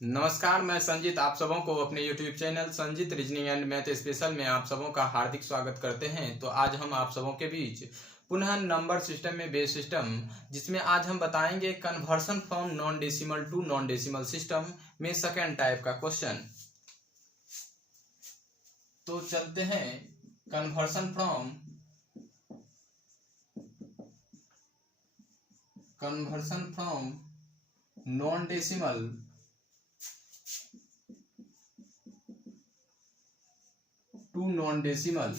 नमस्कार, मैं संजीत आप सबों को अपने YouTube channel Sanjeet reasoning and math special में आप सबों का हार्दिक स्वागत करते हैं। तो आज हम आप सबों के बीच पुनः नंबर सिस्टम में बेस सिस्टम, जिसमें आज हम बताएंगे conversion from non decimal to non decimal system में सेकेंड टाइप का क्वेश्चन। तो चलते हैं conversion from non decimal to non decimal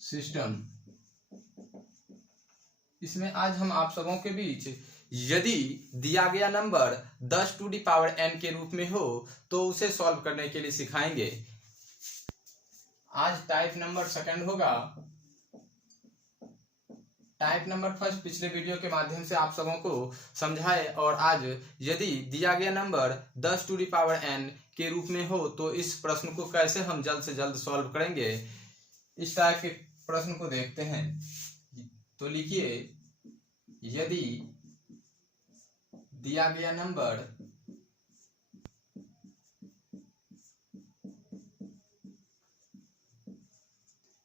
system. इसमें आज हम आप सबों के बीच यदि दिया गया number 10 to the power n के रूप में हो तो उसे सॉल्व करने के लिए सिखाएंगे। आज टाइप नंबर सेकंड होगा। टाइप नंबर फर्स्ट पिछले वीडियो के माध्यम से आप सबों को समझाए, और आज यदि दिया गया number 10 to the power n के रूप में हो तो इस प्रश्न को कैसे हम जल्द से जल्द सॉल्व करेंगे, इस टाइप के प्रश्न को देखते हैं। तो लिखिए, यदि दिया गया नंबर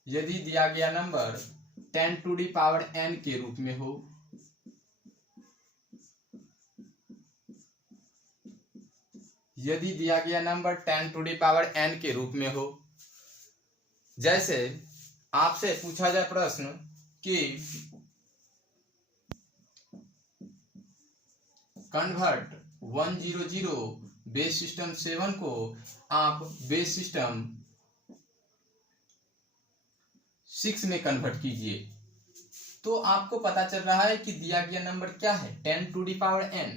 यदि दिया गया number 10 to the power n के रूप में हो, यदि दिया गया number 10 to the power n के रूप में हो, जैसे आपसे पूछा जाए प्रश्न कि कन्वर्ट 100 बेस सिस्टम 7 को आप बेस सिस्टम 6 में कन्वर्ट कीजिए। तो आपको पता चल रहा है कि दिया गया नंबर क्या है, 10 टू दी पावर n।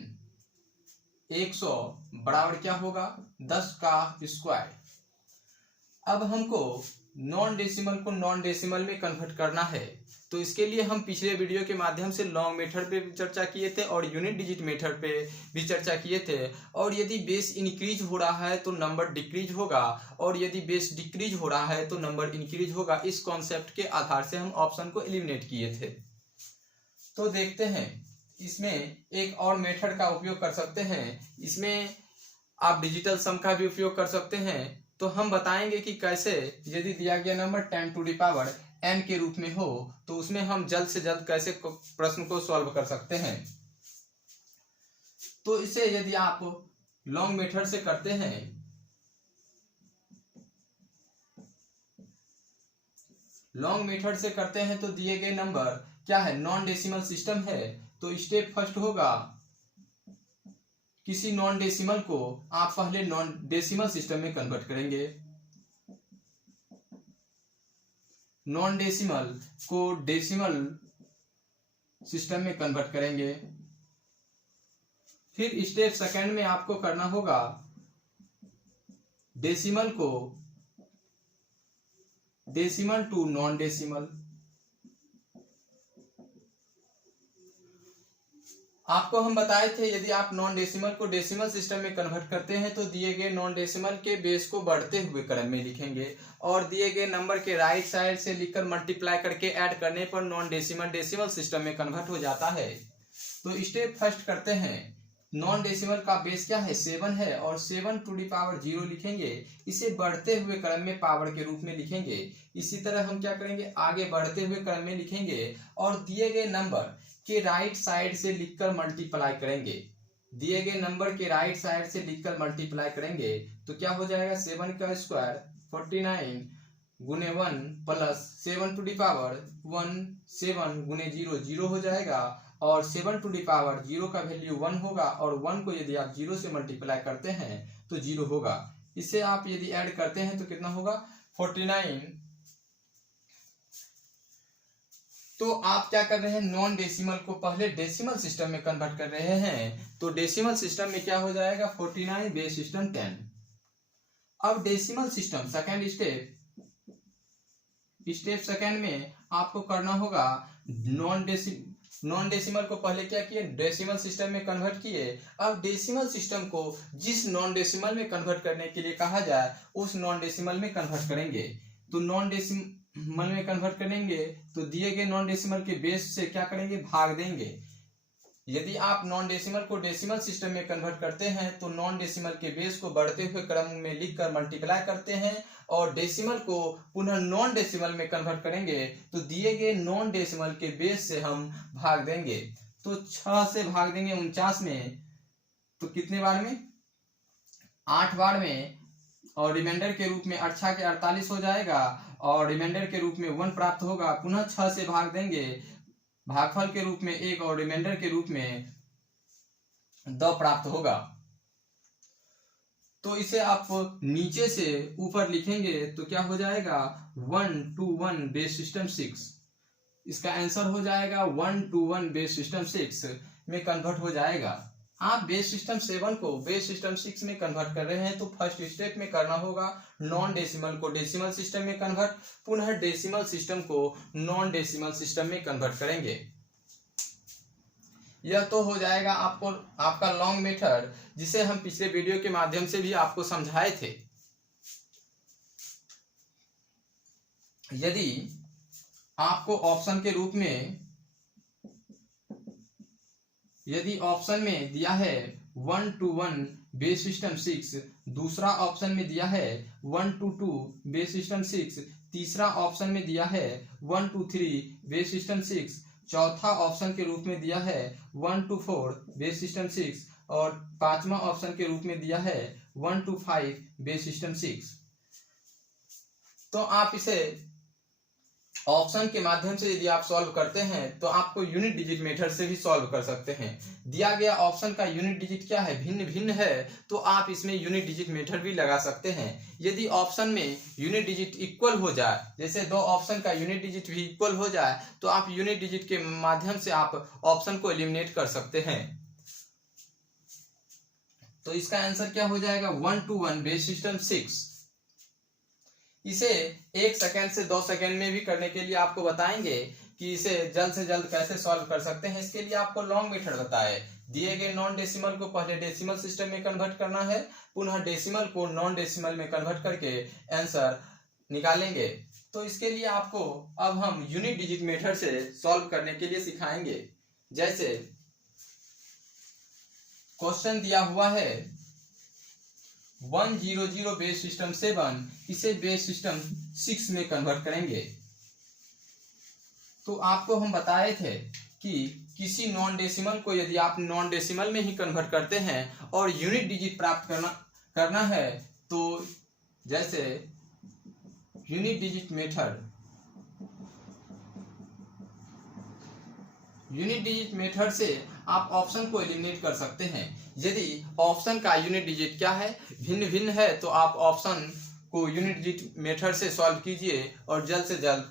100 बराबर क्या होगा, 10 का स्क्वायर। अब हमको नॉन डेसिमल को नॉन डेसिमल में कन्वर्ट करना है, तो इसके लिए हम पिछले वीडियो के माध्यम से लॉन्ग मेथड पे भी चर्चा किए थे और यूनिट डिजिट मेथड पे भी चर्चा किए थे। और यदि बेस इंक्रीज हो रहा है तो नंबर डिक्रीज होगा, और यदि बेस डिक्रीज हो रहा है तो नंबर इंक्रीज होगा। इस कॉन्सेप्ट के आधार से हम ऑप्शन को एलिमिनेट किए थे। तो देखते हैं, इसमें एक और मेथड का उपयोग कर सकते हैं। इसमें आप डिजिटल सम का भी उपयोग कर सकते हैं। तो हम बताएंगे कि कैसे यदि दिया गया number 10 to the power n के रूप में हो तो उसमें हम जल्द से जल्द कैसे प्रश्न को सॉल्व कर सकते हैं। तो इसे यदि आप लॉन्ग मेथड से करते हैं, तो दिए गए नंबर क्या है, नॉन डेसिमल सिस्टम है। तो स्टेप फर्स्ट होगा, किसी नॉन डेसिमल को आप पहले नॉन डेसिमल सिस्टम में कन्वर्ट करेंगे। नॉन डेसिमल को डेसिमल सिस्टम में कन्वर्ट करेंगे। फिर स्टेप सेकंड में आपको करना होगा, डेसिमल को डेसिमल टू नॉन डेसिमल। आपको हम बताए थे यदि आप नॉन डेसिमल को डेसिमल सिस्टम में कन्वर्ट करते हैं तो दिए गए नॉन डेसिमल के बेस को बढ़ते हुए क्रम में लिखेंगे, और दिए गए नंबर के राइट साइड से लिखकर मल्टीप्लाई करके ऐड करने पर नॉन डेसिमल डेसिमल सिस्टम में कन्वर्ट हो जाता है। तो स्टेप फर्स्ट करते हैं। नॉन डेसिमल का बेस क्या है, 7 है, और 7 टू दी पावर 0 लिखेंगे। इसे बढ़ते हुए क्रम में पावर के रूप में लिखेंगे। इसी तरह हम क्या करेंगे, आगे बढ़ते हुए क्रम में लिखेंगे और दिए गए नंबर के राइट साइड से लिखकर मल्टीप्लाई करेंगे। दिए गए नंबर के राइट साइड से लिखकर मल्टीप्लाई करेंगे तो क्या हो जाएगा, 7 का स्क्वायर 49 गुने 1 प्लस 7 टू दी पावर 1, 7 गुने 0 0 हो जाएगा, और 7 टू दी पावर 0 का वैल्यू 1 होगा, और 1 को यदि आप 0 से मल्टीप्लाई करते हैं तो 0 होगा। इसे आप यदि ऐड करते हैं तो कितना होगा, 49। तो आप क्या कर रहे हैं, नॉन डेसिमल को पहले डेसिमल सिस्टम में कन्वर्ट कर रहे हैं। तो डेसिमल सिस्टम में क्या हो जाएगा, 49 बेस सिस्टम 10। अब decimal system second step second में आपको करना होगा, नॉन डेसिमल को पहले क्या किए, डेसिमल सिस्टम में कन्वर्ट किए। अब डेसिमल सिस्टम को जिस नॉन डेसिमल में कन्वर्ट करने के लिए कहा जाए उस नॉन डेसिमल में कन्वर्ट करेंगे। तो नॉन डेसिमल में कन्वर्ट करेंगे तो दिए गए नॉन डेसिमल के बेस से क्या करेंगे, भाग देंगे। यदि आप नॉन डेसिमल को डेसिमल सिस्टम में कन्वर्ट करते हैं तो नॉन डेसिमल के बेस को बढ़ते हुए क्रम में लिखकर मल्टीप्लाई करते हैं और डेसिमल को पुनः नॉन डेसिमल में कन्वर्ट करेंगे तो दिए गए नॉन डेसिमल के बेस से हम भाग देंगे। तो 6 से भाग देंगे 49 में, तो कितने बार में? 8 बार में, और रिमाइंडर के रूप में 8 के 48 हो जाएगा और रिमाइंडर के रूप में 1 प्राप्त होगा। पुनः 6 से भाग देंगे, भागफल के रूप में 1 और रिमाइंडर के रूप में 2 प्राप्त होगा। तो इसे आप नीचे से ऊपर लिखेंगे तो क्या हो जाएगा? 1 to 1 बेस सिस्टम 6। इसका आंसर हो जाएगा 1 to 1 बेस सिस्टम 6 में कन्वर्ट हो जाएगा। आप बेस सिस्टम 7 को बेस सिस्टम 6 में कन्वर्ट कर रहे हैं तो फर्स्ट स्टेप में करना होगा नॉन डेसिमल को डेसिमल सिस्टम में कन्वर्ट, पुनः डेसिमल सिस्टम को नॉन डेसिमल सिस्टम में कन्वर्ट करेंगे। यह तो हो जाएगा आपका लॉन्ग मेथड, जिसे हम पिछले वीडियो के माध्यम से भी आपको समझाए थे। यदि आपको ऑप्शन के रूप में, यदि ऑप्शन में दिया है 1 to 1 बेस सिस्टम 6, दूसरा ऑप्शन में दिया है 1 to 2 बेस सिस्टम 6, तीसरा ऑप्शन में दिया है 1 to 3 बेस सिस्टम 6, चौथा ऑप्शन के रूप में दिया है 1 to 4 बेस सिस्टम 6 और पांचवा ऑप्शन के रूप में दिया है 1 to 5 बेस सिस्टम 6। तो आप इसे ऑप्शन के माध्यम से यदि आप सॉल्व करते हैं तो आपको यूनिट डिजिट मेथड से भी सॉल्व कर सकते हैं। दिया गया ऑप्शन का यूनिट डिजिट क्या है? भिन्न भिन्न है, तो आप इसमें यूनिट डिजिट मेथड भी लगा सकते हैं। यदि ऑप्शन में यूनिट डिजिट इक्वल हो जाए, जैसे 2 ऑप्शन का यूनिट डिजिट भी इक्वल हो जाए, तो आप यूनिट डिजिट के माध्यम से आप ऑप्शन को एलिमिनेट कर सकते हैं। तो इसका आंसर क्या हो जाएगा? 1 to 1 बेस सिस्टम 6। इसे 1 सेकेंड से 2 सेकेंड में भी करने के लिए आपको बताएंगे कि इसे जल्द से जल्द कैसे सॉल्व कर सकते हैं। इसके लिए आपको लॉन्ग मेथड बताए, दिए गए नॉन डेसिमल को पहले डेसिमल सिस्टम में कन्वर्ट करना है, पुनः डेसिमल को नॉन डेसिमल में कन्वर्ट करके आंसर निकालेंगे। तो इसके लिए आपको अब हम यूनिट डिजिट मेथड से सॉल्व करने के लिए सिखाएंगे। जैसे क्वेश्चन दिया हुआ है 100 बेस सिस्टम 7, इसे बेस सिस्टम 6 में कन्वर्ट करेंगे। तो आपको हम बताए थे कि किसी नॉन डेसिमल को यदि आप नॉन डेसिमल में ही कन्वर्ट करते हैं और यूनिट डिजिट प्राप्त करना है, तो जैसे यूनिट डिजिट मेथड से आप ऑप्शन को एलिमिनेट कर सकते हैं। यदि ऑप्शन का यूनिट डिजिट क्या है? भिन्न भिन्न है, तो आप ऑप्शन को यूनिट डिजिट मेथड से सॉल्व कीजिए और जल्द से जल्द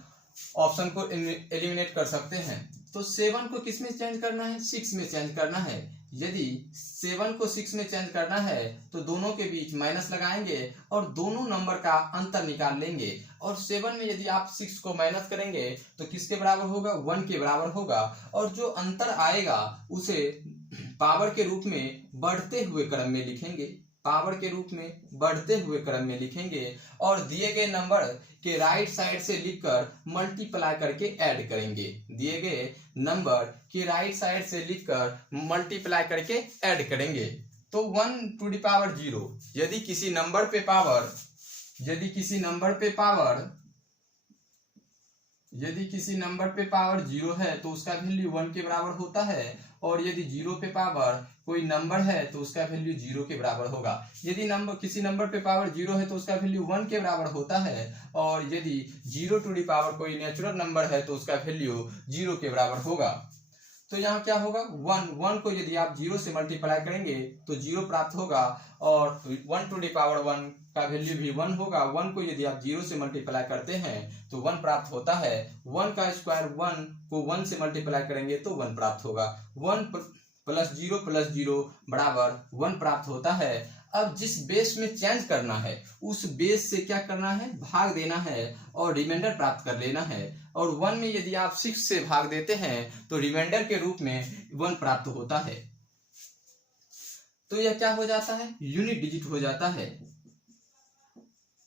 ऑप्शन को एलिमिनेट कर सकते हैं। तो 7 को किस में चेंज करना है? 6 में चेंज करना है। यदि 7 को 6 में चेंज करना है तो दोनों के बीच माइनस लगाएंगे और दोनों नंबर का अंतर निकाल लेंगे। और 7 में यदि आप 6 को माइनस करेंगे तो किसके बराबर होगा? 1 के बराबर होगा। और जो अंतर आएगा उसे पावर के रूप में बढ़ते हुए क्रम में लिखेंगे, पावर के रूप में बढ़ते हुए क्रम में लिखेंगे और दिए गए नंबर के राइट साइड से लिखकर मल्टीप्लाई करके ऐड करेंगे। दिए गए नंबर के राइट साइड से लिखकर मल्टीप्लाई करके ऐड करेंगे। तो 1 to the power 0, यदि किसी नंबर पे पावर 0 है तो उसका वैल्यू 1 के बराबर होता है, और यदि 0 पे पावर कोई नंबर है तो उसका वैल्यू 0 के बराबर होगा। यदि किसी नंबर पे पावर 0 है तो उसका वैल्यू 1 के बराबर होता है, और यदि 0 to the power कोई नेचुरल नंबर है तो उसका वैल्यू 0 के बराबर होगा। तो यहाँ क्या होगा? 1 को यदि आप 0 से मल्टीप्लाई करेंगे तो 0 प्राप्त होगा, और 1 to the power 1 का वैल्यू भी 1 होगा। 1 को यदि आप 0 से मल्टीप्लाई करते हैं तो 1 प्राप्त होता है। 1 का स्क्वायर 1 को 1 से मल्टीप्लाई करेंगे तो 1 प्राप्त होगा। 1 + 0 बराबर 1 प्राप्त होता है। अब जिस बेस में चेंज करना है उस बेस से क्या करना है? भाग देना है और रिमाइंडर प्राप्त कर लेना है। और 1 में यदि आप 6 से भाग देते हैं तो रिमाइंडर के रूप में 1 प्राप्त होता है। तो यह क्या हो जाता है? यूनिट डिजिट हो जाता है।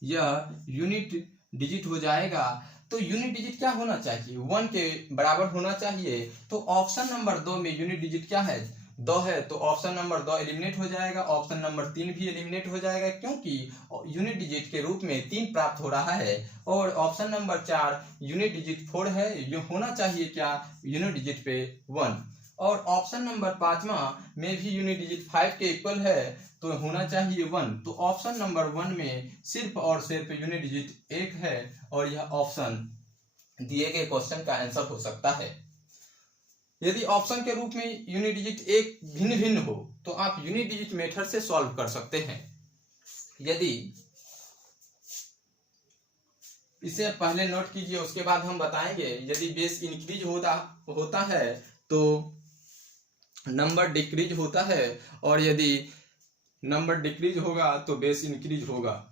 यह यूनिट डिजिट हो जाएगा। तो यूनिट डिजिट क्या होना चाहिए, 1 के बराबर होना चाहिए। तो ऑप्शन नंबर 2 में यूनिट डिजिट क्या है, 2 है, तो ऑप्शन नंबर 2 एलिमिनेट हो जाएगा। ऑप्शन नंबर 3 भी एलिमिनेट हो जाएगा, क्योंकि यूनिट डिजिट के रूप में 3 प्राप्त हो रहा है। और ऑप्शन नंबर 4 यूनिट डिजिट 4 है, ये होना चाहिए क्या, यूनिट डिजिट पे 1। और ऑप्शन नंबर 5वां में भी यूनिट डिजिट 5 के इक्वल है, तो होना चाहिए 1। तो ऑप्शन नंबर 1 में सिर्फ और सिर्फ यूनिट डिजिट 1 है, और यह ऑप्शन दिए गए क्वेश्चन का आंसर हो सकता है। यदि ऑप्शन के रूप में यूनिट डिजिट 1 भिन्न भिन्न हो तो आप यूनिट डिजिट मेथड से सॉल्व कर सकते हैं। यदि इसे पहले नोट कीजिए, उसके बाद हम बताएंगे। यदि बेस इंक्रीज होता है तो नंबर डिक्रीज होता है, और यदि नंबर डिक्रीज होगा तो बेस इंक्रीज होगा।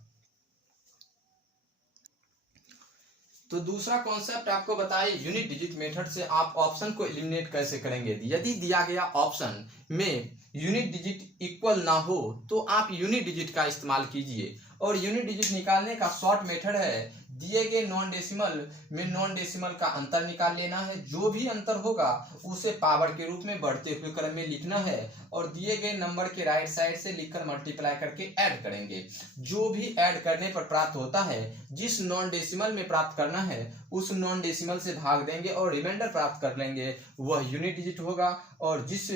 तो दूसरा कॉन्सेप्ट आपको बताए, यूनिट डिजिट मेथड से आप ऑप्शन को एलिमिनेट कैसे करेंगे। यदि दिया गया ऑप्शन में यूनिट डिजिट इक्वल ना हो तो आप यूनिट डिजिट का इस्तेमाल कीजिए। और यूनिट डिजिट निकालने का शॉर्ट मेथड है, दिए गए नॉन डेसिमल में नॉन डेसिमल का अंतर निकाल लेना है। जो भी अंतर होगा उसे पावर के रूप में बढ़ते हुए क्रम में लिखना है, और दिए गए नंबर के राइट साइड से लिखकर मल्टीप्लाई करके ऐड करेंगे। जो भी ऐड करने पर प्राप्त होता है, जिस नॉन डेसिमल में प्राप्त करना है उस नॉन डेसिमल से भाग देंगे और रिमाइंडर प्राप्त कर लेंगे, वह यूनिट डिजिट होगा। और जिस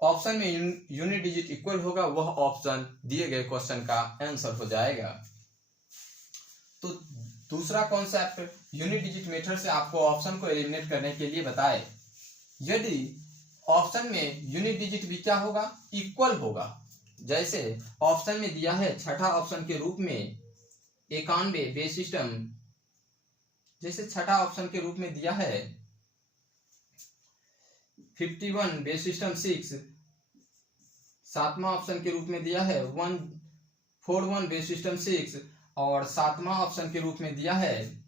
ऑप्शन में यूनिट डिजिट इक्वल होगा वह ऑप्शन दिए गए क्वेश्चन का आंसर हो जाएगा। तो दूसरा कॉन्सेप्ट, यूनिट डिजिट मेथड से आपको ऑप्शन को एलिमिनेट करने के लिए बताए। यदि ऑप्शन में यूनिट डिजिट भी क्या होगा, इक्वल होगा। जैसे ऑप्शन में दिया है छठा ऑप्शन के रूप में 91 बेस सिस्टम, जैसे छठा ऑप्शन के रूप में दिया है 51 बेस सिस्टम 6, सातवां ऑप्शन के रूप में दिया है 141 बेस सिस्टम 6, और सातवां ऑप्शन के रूप में दिया है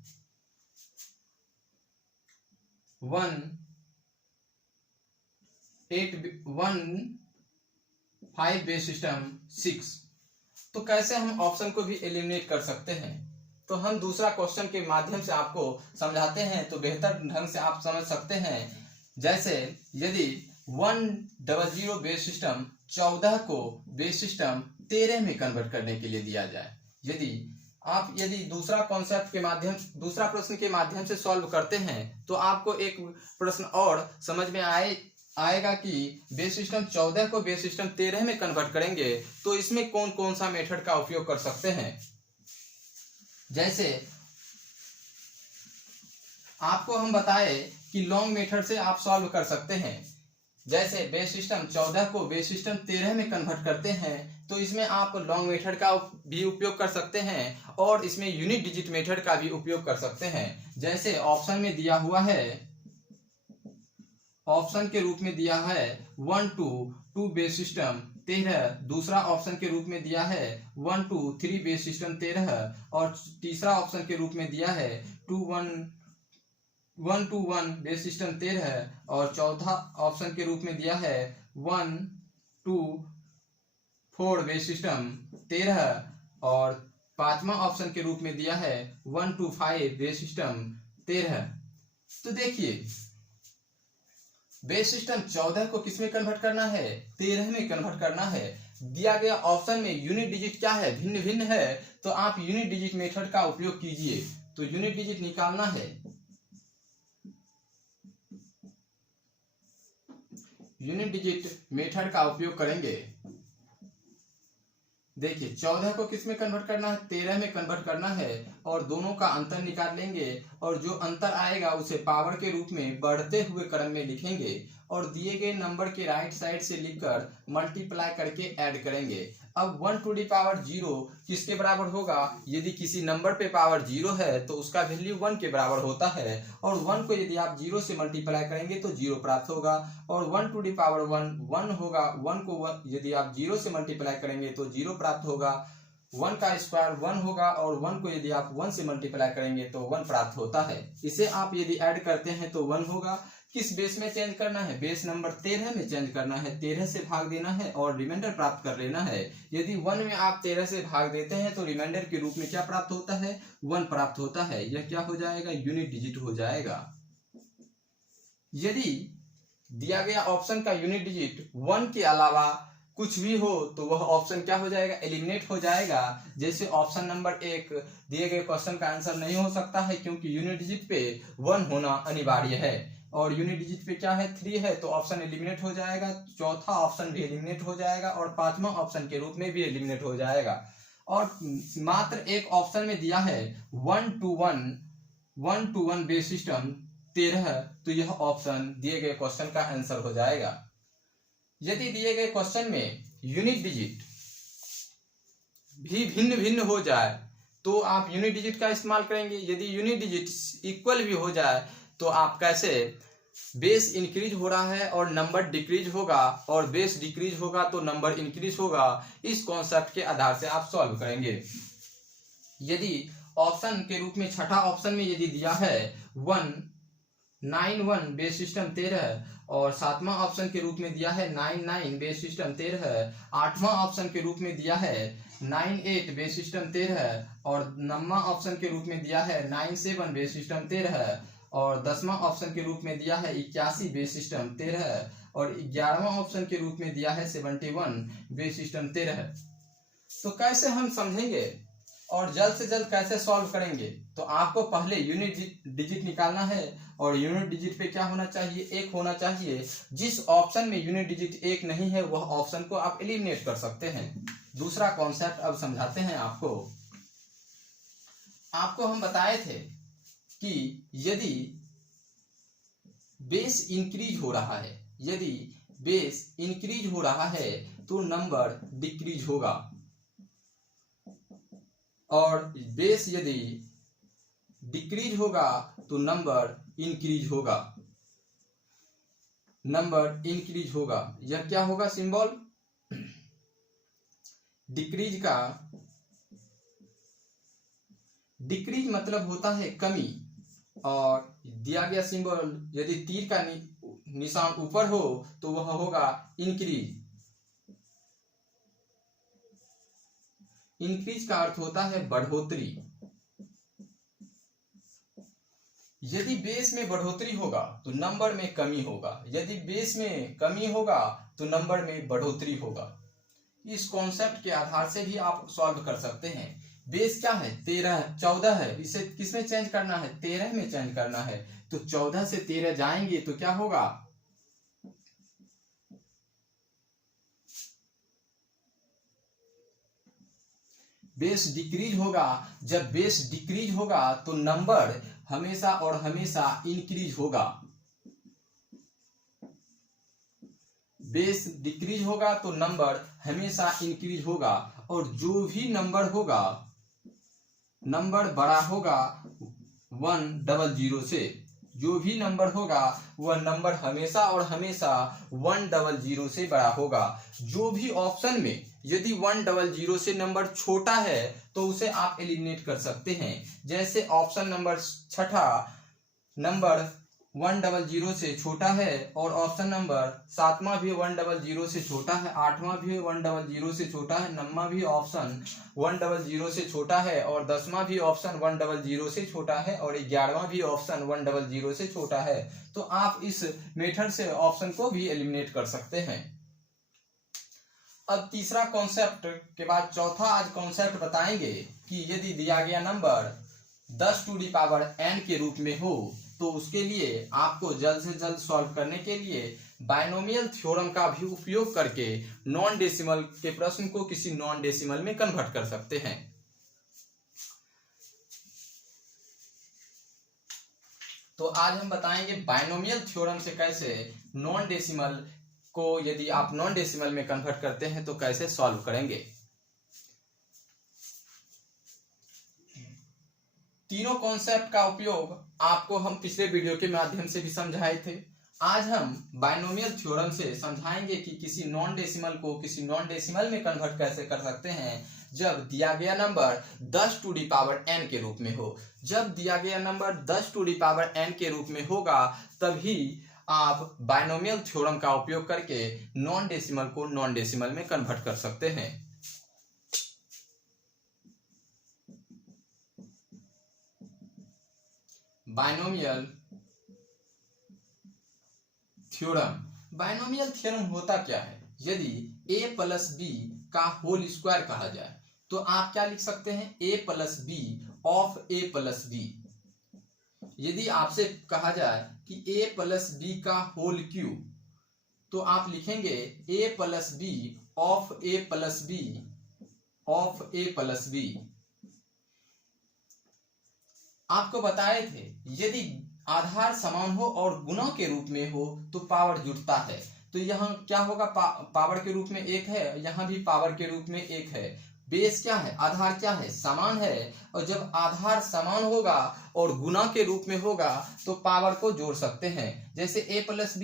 185 बेस सिस्टम 6। तो कैसे हम ऑप्शन को भी एलिमिनेट कर सकते हैं, तो हम दूसरा क्वेश्चन के माध्यम से आपको समझाते हैं, तो बेहतर ढंग से आप समझ सकते हैं। जैसे यदि 100 बेस सिस्टम 14 को बेस सिस्टम 13 में कन्वर्ट करने के लिए दिया जाए। यदि दूसरा कॉन्सेप्ट के माध्यम, दूसरा प्रश्न के माध्यम से सॉल्व करते हैं तो आपको एक प्रश्न और समझ में आएगा कि बेस सिस्टम 14 को बेस सिस्टम 13 में कन्वर्ट करेंगे तो इसमें कौन कौन सा मेथड का उपयोग कर सकते हैं। जैसे आपको हम बताए कि लॉन्ग मेथड से आप सॉल्व कर सकते हैं। जैसे बेस सिस्टम 14 को बेस सिस्टम 13 में कन्वर्ट करते हैं तो इसमें आप लॉन्ग मेथड का भी उपयोग कर सकते हैं, और इसमें यूनिट डिजिट मेथड का भी उपयोग कर सकते हैं। जैसे ऑप्शन में दिया हुआ है, ऑप्शन के रूप में दिया है 1 to 2 बेस सिस्टम 13, दूसरा ऑप्शन के रूप में दिया है 1 to 3 बेस सिस्टम 13, और तीसरा ऑप्शन के रूप में दिया है 1 to 1 बेस सिस्टम 13, और चौथा ऑप्शन के रूप में दिया है 1 to 4 बेस सिस्टम 13, और पांचवा ऑप्शन के रूप में दिया है 1 to 5 बेस सिस्टम 13। तो देखिए बेस सिस्टम 14 को किस में कन्वर्ट करना है, 13 में कन्वर्ट करना है। दिया गया ऑप्शन में यूनिट डिजिट क्या है, भिन्न भिन्न है, तो आप यूनिट डिजिट मेथड का उपयोग कीजिए। तो यूनिट डिजिट निकालना है, यूनिट डिजिट मेथड का उपयोग करेंगे। देखिए 14 को किस में कन्वर्ट करना है, 13 में कन्वर्ट करना है, और दोनों का अंतर निकाल लेंगे, और जो अंतर आएगा उसे पावर के रूप में बढ़ते हुए क्रम में लिखेंगे, और दिए गए नंबर के राइट साइड से लिखकर मल्टीप्लाई करके ऐड करेंगे। अब 1 to the power 0 किसके बराबर होगा, यदि किसी नंबर पे पावर 0 है तो उसका वैल्यू 1 के बराबर होता है, और 1 को यदि आप 0 से मल्टीप्लाई करेंगे तो 0 प्राप्त होगा, और 1 to the power 1 होगा। 1 को यदि आप 0 से मल्टीप्लाई करेंगे तो 0 प्राप्त होगा। 1 का स्क्वायर 1 होगा, और 1 को यदि आप 1 से मल्टीप्लाई करेंगे तो 1 प्राप्त होता है। इसे आप यदि ऐड करते हैं तो 1 होगा, किस बेस में चेंज करना है, बेस नंबर 13 में चेंज करना है, 13 से भाग देना है और रिमाइंडर प्राप्त कर लेना है। यदि 1 में आप 13 से भाग देते हैं तो रिमाइंडर के रूप में क्या प्राप्त होता है, 1 प्राप्त होता है। यह क्या हो जाएगा, यूनिट डिजिट हो जाएगा। यदि दिया गया ऑप्शन का यूनिट डिजिट 1 के अलावा कुछ भी हो तो वह ऑप्शन क्या हो जाएगा, एलिमिनेट हो जाएगा। जैसे ऑप्शन नंबर 1 दिए गए क्वेश्चन का आंसर नहीं हो सकता है क्योंकि यूनिट डिजिट पे 1 होना अनिवार्य है और यूनिट डिजिट पे क्या है, 3 है, तो ऑप्शन एलिमिनेट हो जाएगा। चौथा ऑप्शन भी एलिमिनेट हो जाएगा और पांचवा ऑप्शन के रूप में भी एलिमिनेट हो जाएगा। और मात्र एक ऑप्शन में दिया है 1 to 1 बेस सिस्टम 13, तो यह ऑप्शन दिए गए क्वेश्चन का आंसर हो जाएगा। यदि दिए गए क्वेश्चन में यूनिट डिजिट भी भिन्न भिन्न हो जाए तो आप यूनिट डिजिट का इस्तेमाल करेंगे। यदि यूनिट डिजिट इक्वल भी हो जाए तो आप कैसे, बेस इंक्रीज हो रहा है और नंबर डिक्रीज होगा और बेस डिक्रीज होगा तो नंबर इंक्रीज होगा, इस कॉन्सेप्ट के आधार से आप सॉल्व करेंगे। यदि ऑप्शन के रूप में छठा ऑप्शन में यदि दिया है 191 बेस सिस्टम 13 और सातवां ऑप्शन के रूप में दिया है 99 बेस सिस्टम 13, आठवां ऑप्शन के रूप में दिया है 98 बेस सिस्टम 13 और नौवां ऑप्शन के रूप में दिया है 97 बेस सिस्टम 13 और 10वां ऑप्शन के रूप में दिया है 81 बेस सिस्टम 13 और 11वां ऑप्शन के रूप में दिया है 71 बेस सिस्टम 13। तो कैसे हम समझेंगे और जल्द से जल्द कैसे सॉल्व करेंगे, तो आपको पहले यूनिट डिजिट निकालना है और यूनिट डिजिट पे क्या होना चाहिए, 1 होना चाहिए। जिस ऑप्शन में यूनिट डिजिट 1 नहीं है वह ऑप्शन को आप एलिमिनेट कर सकते हैं। दूसरा कॉन्सेप्ट अब समझाते हैं आपको हम बताए थे कि यदि बेस इंक्रीज हो रहा है, यदि बेस इंक्रीज हो रहा है तो नंबर डिक्रीज होगा और बेस यदि डिक्रीज होगा तो नंबर इंक्रीज होगा, नंबर इंक्रीज होगा। यह क्या होगा सिंबल, डिक्रीज का, डिक्रीज मतलब होता है कमी और दिया गया सिंबल यदि तीर का निशान ऊपर हो तो वह होगा इंक्रीज। इंक्रीज का अर्थ होता है बढ़ोतरी। यदि बेस में बढ़ोतरी होगा तो नंबर में कमी होगा, यदि बेस में कमी होगा तो नंबर में बढ़ोतरी होगा। इस कॉन्सेप्ट के आधार से भी आप सॉल्व कर सकते हैं। बेस क्या है, 14 है, इसे किसमें चेंज करना है, 13 में चेंज करना है। तो 14 से 13 जाएंगे तो क्या होगा, बेस डिक्रीज होगा। जब बेस डिक्रीज होगा तो नंबर हमेशा और हमेशा इंक्रीज होगा। बेस डिक्रीज होगा तो नंबर हमेशा इंक्रीज होगा और जो भी नंबर होगा, नंबर बड़ा होगा 100 से, जो भी नंबर होगा वह नंबर हमेशा और हमेशा 100 से बड़ा होगा। जो भी ऑप्शन में यदि 100 से नंबर छोटा है तो उसे आप एलिमिनेट कर सकते हैं। जैसे ऑप्शन नंबर छठा नंबर 100 से छोटा है और ऑप्शन नंबर 7वां भी 100 से छोटा है, 8वां भी 100 से छोटा है, 9वां भी ऑप्शन 100 से छोटा है और 10वां भी ऑप्शन 100 से छोटा है और 11वां भी ऑप्शन 100 से छोटा है। तो आप इस मेथड से ऑप्शन को भी एलिमिनेट कर सकते हैं। अब तीसरा कॉन्सेप्ट के बाद चौथा आज कॉन्सेप्ट बताएंगे कि यदि दिया गया number 10 to the power n के रूप में हो तो उसके लिए आपको जल्द से जल्द सॉल्व करने के लिए बायनोमियल थ्योरम का भी उपयोग करके नॉन डेसिमल के प्रश्न को किसी नॉन डेसिमल में कन्वर्ट कर सकते हैं। तो आज हम बताएंगे बायनोमियल थ्योरम से कैसे नॉन डेसिमल को यदि आप नॉन डेसिमल में कन्वर्ट करते हैं तो कैसे सॉल्व करेंगे। तीनों कॉन्सेप्ट का उपयोग आपको हम पिछले वीडियो के माध्यम से भी समझाए थे। आज हम बायनोमियल थ्योरम से समझाएंगे कि किसी नॉन डेसिमल को किसी नॉन डेसिमल में कन्वर्ट कैसे कर सकते हैं जब दिया गया number 10 to the power n के रूप में हो। जब दिया गया number 10 to the power n के रूप में होगा तभी आप बायनोमियल थ्योरम का उपयोग करके नॉन डेसिमल को नॉन डेसिमल में कन्वर्ट कर सकते हैं। बायनोमियल थ्योरम, बायनोमियल थ्योरम होता क्या है? यदि a प्लस बी का होल स्क्वायर कहा जाए तो आप क्या लिख सकते हैं? a plus B of a plus B. यदि आपसे कहा जाए कि a प्लस बी का होल क्यूब तो आप लिखेंगे a plus B of a plus B of a plus B. आपको बताए थे यदि आधार समान हो और गुणा के रूप में हो तो पावर जुड़ता है। तो यहाँ क्या होगा? पावर के रूप में एक है, यहाँ भी पावर के रूप में एक है। बेस क्या है? आधार क्या है? समान है। और जब आधार समान होगा और गुणा के रूप में होगा तो पावर को जोड़ सकते हैं। जैसे a प्लस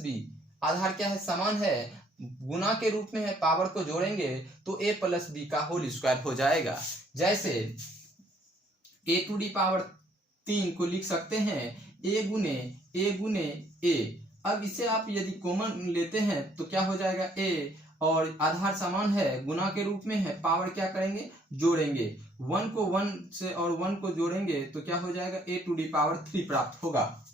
बी, आधार क्या है? समान है, गुणा के रूप में है, पावर को जोड़ेंगे तो a प्लस बी का होल स्क्वायर हो जाएगा। जैसे a टू डी पावर 3 को लिख सकते हैं a गुने a। अब इसे आप यदि कॉमन लेते हैं तो क्या हो जाएगा? a और आधार समान है, गुणा के रूप में है, पावर क्या करेंगे? जोड़ेंगे। 1 को 1 से और 1 को जोड़ेंगे तो क्या हो जाएगा? a टू डी पावर 3 प्राप्त होगा।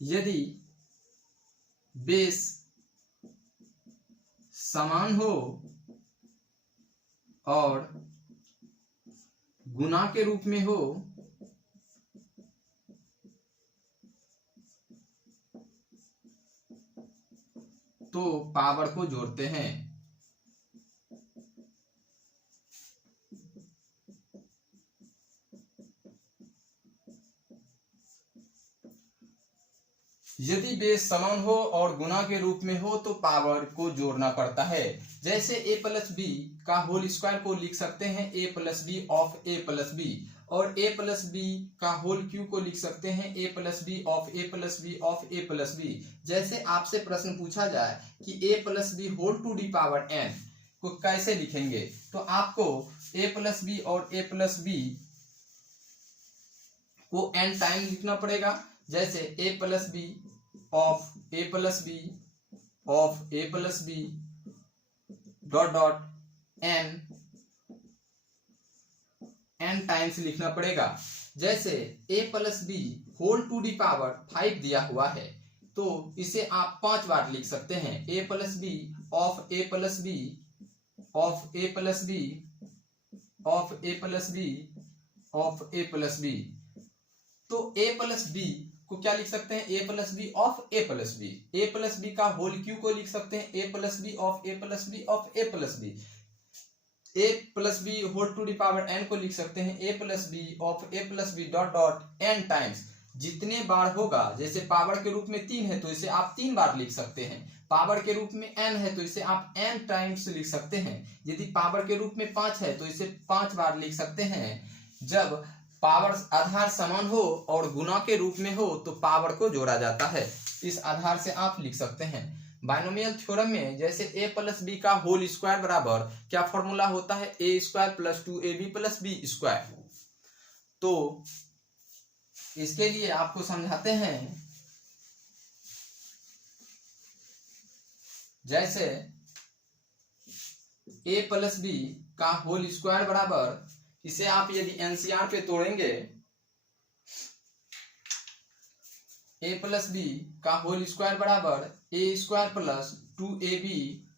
यदि बेस समान हो और गुणा के रूप में हो तो पावर को जोड़ते हैं। यदि बेस समान हो और गुणा के रूप में हो तो पावर को जोड़ना पड़ता है। जैसे a प्लस बी का होल स्क्वायर को लिख सकते हैं a plus B of a plus B, और a प्लस बी का होल क्यूब को लिख सकते हैं a plus B of a plus B of a plus B. जैसे आपसे प्रश्न पूछा जाए कि a plus B whole to the power n को कैसे लिखेंगे तो आपको a प्लस बी और a प्लस बी को n टाइम लिखना पड़ेगा। जैसे a plus B of a plus B of a plus B dot dot n times लिखना पड़ेगा। जैसे a plus B whole to the power 5 दिया हुआ है तो इसे आप 5 बार लिख सकते हैं। a plus B of a plus B of a plus B of a plus B of a plus B. तो a प्लस बी को क्या लिख सकते हैं? a plus B of a plus B. a plus B का whole cube को लिख सकते हैं a plus B of a plus B of a plus B. a plus B whole to the power n को लिख सकते हैं a plus B of a plus B dot dot n times. जितने बार होगा, जैसे पावर के रूप में 3 है तो इसे आप 3 बार लिख सकते हैं, पावर के रूप में n है तो इसे आप n टाइम्स लिख सकते हैं, यदि पावर के रूप में 5 है तो इसे 5 बार लिख सकते हैं। जब पावर आधार समान हो और गुणा के रूप में हो तो पावर को जोड़ा जाता है। इस आधार से आप लिख सकते हैं। बायनोमियल थ्योरम में जैसे a प्लस बी का होल स्क्वायर बराबर क्या फॉर्मूला होता है? a square plus 2ab plus B square. तो इसके लिए आपको समझाते हैं। जैसे a प्लस बी का होल स्क्वायर बराबर, इसे आप यदि एनसीआर पे तोड़ेंगे a प्लस बी का होल स्क्वायर बराबर a square plus 2ab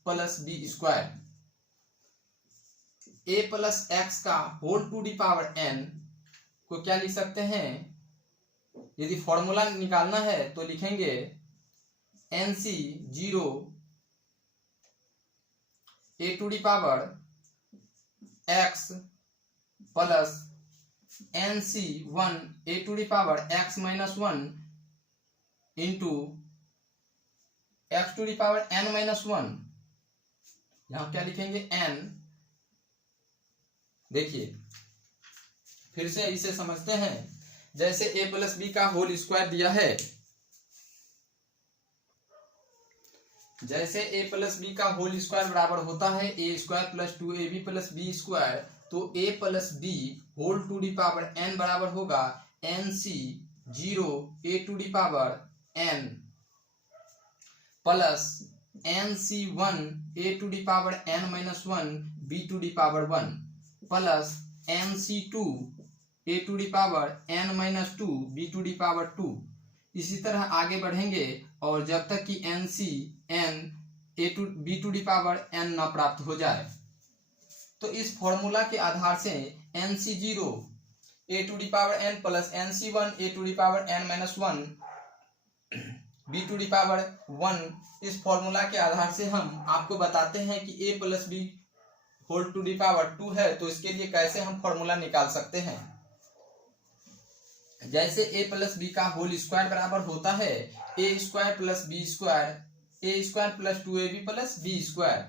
plus B square. a plus X का whole to the power n को क्या लिख सकते हैं? यदि फॉर्मूला निकालना है तो लिखेंगे nc 0 a to the power x plus nc 1 a to the power x minus 1 into x to the power n minus 1। यहां क्या लिखेंगे? n। देखिए फिर से इसे समझते हैं। जैसे a प्लस बी का होल स्क्वायर दिया है, जैसे a प्लस बी का होल स्क्वायर बराबर होता है a square plus 2ab plus B square, तो a plus B whole to the power n बराबर होगा nc 0 a n plus nc1 a n-1 b1 plus nc2 a n-2 b2। इसी तरह आगे बढ़ेंगे और जब तक कि ncn b n प्राप्त हो जाए। तो इस फॉर्मूला के आधार से nc0 a n plus nc1 a n-1 b1 इस फॉर्मूला के आधार से हम आपको बताते हैं कि a plus B whole to the power 2 है, तो इसके लिए कैसे हम फॉर्मूला निकाल सकते हैं। जैसे a प्लस बी का होल स्क्वायर बराबर होता है a square plus B square a square plus 2ab plus B square.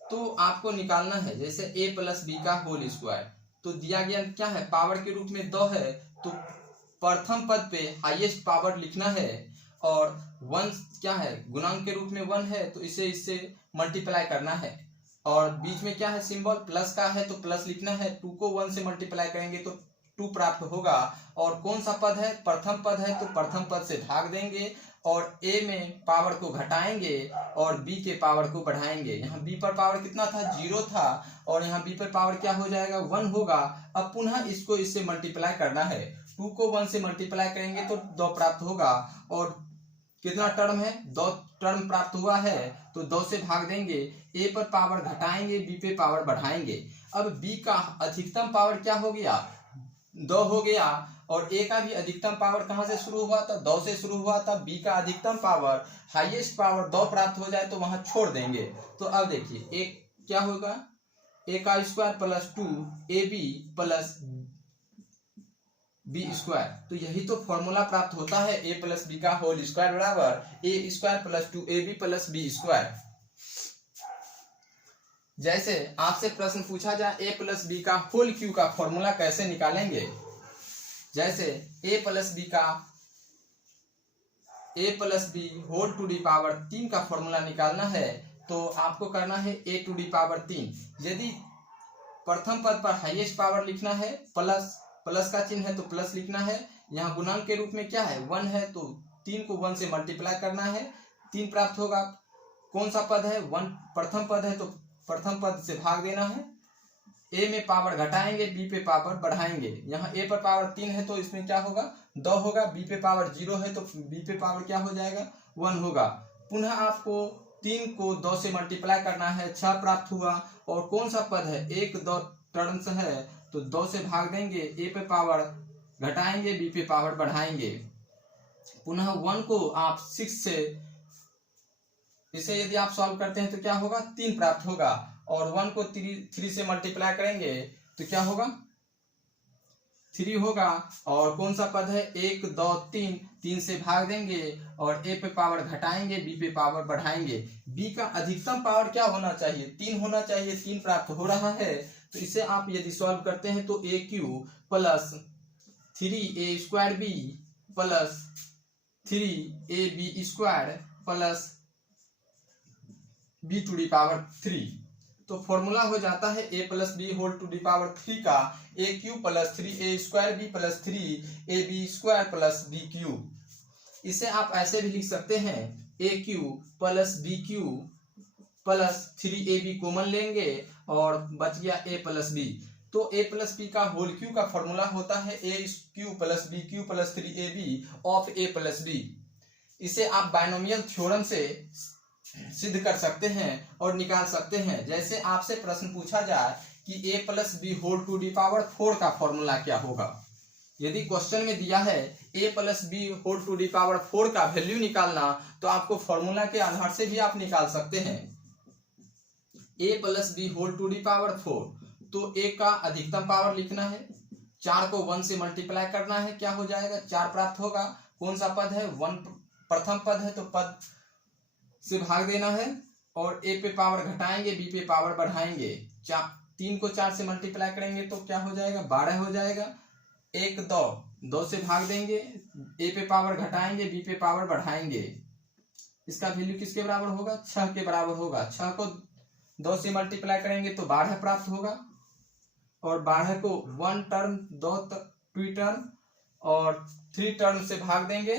तो आपको निकालना है जैसे a प्लस बी का होल स्क्वायर, तो दिया गया क्या है, पावर के रूप में 2 है, तो प्रथम पद पे हाईएस्ट पावर लिखना है और 1 क्या है, गुणांक के रूप में 1 है, तो इसे इससे मल्टीप्लाई करना है और बीच में क्या है, सिंबल प्लस का है तो प्लस लिखना है। 2 को 1 से मल्टीप्लाई करेंगे तो 2 प्राप्त होगा। और कौन सा पद है, प्रथम पद है, तो प्रथम पद से भाग देंगे और a में पावर को घटाएंगे और b के पावर को बढ़ाएंगे। यहाँ b पर पावर कितना था, 0 था और यहाँ b पर पावर क्या हो जाएगा, 1 होगा। अब पुनः इसको इससे मल्टीप्लाई करना है, 2 को 1 से मल्टीप्लाई करेंगे तो 2 प्राप्त होगा और कितना टर्म है, 2 टर्म प्राप्त हुआ है, तो 2 से भाग देंगे, a पर पावर घटाएंगे b पे पावर बढ़ाएंगे। अब b का अधिकतम पावर क्या हो गया, 2 हो गया और a का भी अधिकतम पावर कहां से शुरू हुआ था, 2 से शुरू हुआ था। b का अधिकतम पावर हाईएस्ट पावर 2 प्राप्त हो जाए तो वहां छोड़ देंगे। तो अब देखिए एक क्या होगा, a का square plus 2ab plus B square. तो यही तो फॉर्मूला प्राप्त होता है a प्लस बी का होल स्क्वायर बराबर a square plus 2ab plus B square. जैसे आपसे प्रश्न पूछा जाए a प्लस बी का होल क्यू का फॉर्मूला कैसे निकालेंगे, जैसे a plus B whole to the power 3 का फॉर्मूला निकालना है तो आपको करना है a टू दी पावर 3। यदि प्रथम पद पर हाईएस्ट पावर लिखना है, प्लस का चिन्ह है तो प्लस लिखना है। यहाँ गुणांक के रूप में क्या है, 1 है, तो 3 को 1 से मल्टीप्लाई करना है, 3 प्राप्त होगा। कौन सा पद है, 1 प्रथम पद है तो प्रथम पद से भाग देना है। a में पावर घटाएंगे b पे पावर बढ़ाएंगे। यहाँ a पर पावर 3 है तो इसमें क्या होगा, 2 होगा। b पे पावर 0 है तो b पे पावर क्या हो जाएगा, 1 होगा। पुनः आपको 3 को 2 से मल्टीप्लाई करना है, 6 प्राप्त हुआ। और कौन सा पद है, 1 2 टर्म्स है तो 2 से भाग देंगे, a पे पावर घटाएंगे b पे पावर बढ़ाएंगे। पुनः 1 को आप 6 से, इसे यदि आप सॉल्व करते हैं तो क्या होगा, 3 प्राप्त होगा। और 1 को 3 से मल्टीप्लाई करेंगे तो क्या होगा, 3 होगा। और कौन सा पद है, 1 2 3 से भाग देंगे और a पे पावर घटाएंगे b पे पावर बढ़ाएंगे। b का अधिकतम पावर क्या होना चाहिए, 3 होना चाहिए, 3 प्राप्त हो रहा है। तो इसे आप यदि सॉल्व करते हैं तो aq plus 3a square b plus 3ab square plus b to the power 3। तो फॉर्मूला हो जाता है a plus B whole to the power 3 का aq plus 3a square b plus 3ab square plus bq। इसे आप ऐसे भी लिख सकते हैं, aq plus bq plus 3ab common लेंगे और बच गया a प्लस b। तो a प्लस बी का होल क्यू का फॉर्मूला होता है a³ plus bq plus 3ab of a plus b। इसे आप बाइनोमियल थ्योरम से सिद्ध कर सकते हैं और निकाल सकते हैं। जैसे आपसे प्रश्न पूछा जाए कि a plus B whole to the power 4 का फॉर्मूला क्या होगा। यदि क्वेश्चन में दिया है a plus B whole to the power 4 का वैल्यू निकालना, तो आपको फॉर्मूला के आधार से भी आप निकाल सकते हैं। a plus B whole to the power 4, तो a का अधिकतम पावर लिखना है, 4 को 1 से मल्टीप्लाई करना है, क्या हो जाएगा, 4 प्राप्त होगा। कौन सा पद है, 1 प्रथम पद है तो पद से भाग देना है और a पे पावर घटाएंगे b पे पावर बढ़ाएंगे। 3 को 4 से मल्टीप्लाई करेंगे तो क्या हो जाएगा, 12 हो जाएगा। 1 2 से भाग देंगे, a पे पावर घटाएंगे b पे पावर बढ़ाएंगे। इसका वैल्यू किसके बराबर होगा, 6 के बराबर होगा। 6 को 2 से मल्टीप्लाई करेंगे तो 12 प्राप्त होगा और 12 को 1 टर्म 2 टर्म और 3 टर्म से भाग देंगे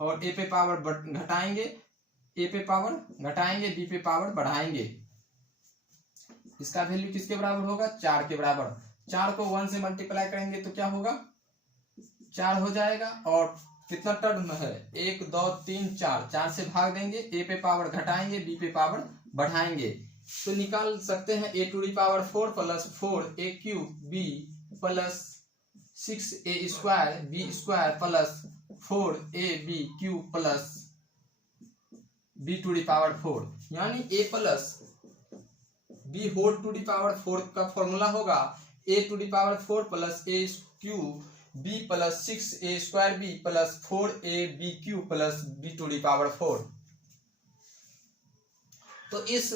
और ए पे पावर घटाएंगे, ए पे पावर घटाएंगे, बी पे पावर बढ़ाएंगे। इसका वैल्यू किसके बराबर होगा? 4 के बराबर। 4 को 1 से मल्टीप्लाई करेंगे तो क्या होगा? 4 हो जाएगा। और कितना टर्म है? 1 2 3 4, 4 से भाग देंगे, ए पे पावर घटाएंगे, बी पे पावर बढ़ाएंगे। तो निकाल सकते हैं a to the power 4 plus 4a cube b plus 6a square b square plus 4ab cube plus b to the power 4, यानी a plus b whole to the power 4 का formula होगा a to the power 4 plus a cube b plus 6a square b plus 4ab cube plus b to the power 4। तो इस